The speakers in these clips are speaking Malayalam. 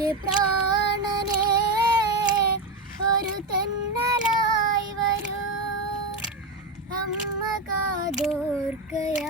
എന്റെ പ്രാണനെ ഒരു തെന്നലായി വരൂ. അമ്മ കാതോർക്കയായി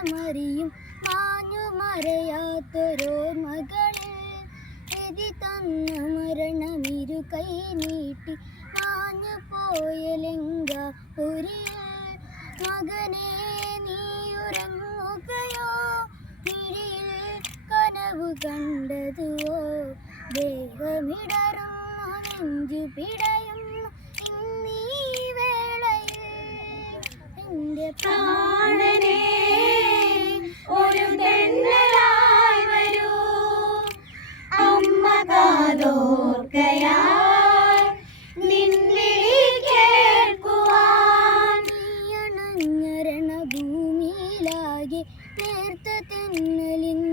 നൊമ്പരമറിയും മാഞ്ഞു മറയാത്തൊരോർമകളിൽ വിധി തന്ന മരണമിരു കൈ നീട്ടി മാഞ്ഞു പോയ ലങ്ക പുരിയിൽ മകനെ നീ ഉറങ്ങുകയോ മിഴിയിൽ കനവ് കണ്ടതുവോ? ദേഹമിടറും നെഞ്ചു പിടയും ഇന്നീ വേളയിൽ. എന്റെ ണഞ്ഞരണഭൂമിയിലാകെ നേർത്ത തെന്നലിന്നിടിനാദം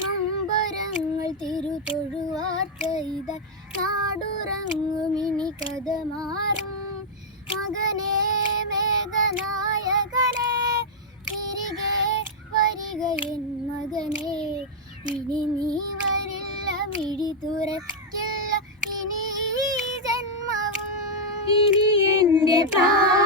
മമ്പരങ്ങൾ തിരുതൊഴുവാർത്തയിത നാടുറങ്ങുമിനി കഥ മാറും മകനെ മേഘനായകനെ തിരികെ വരിക എൻ മകനെ. ഇനി നീ വരില്ല മിഴി തുറക്കില്ല ഇനി ഈ ജന്മവും ഇനി എന്റെ പ്രാണനെ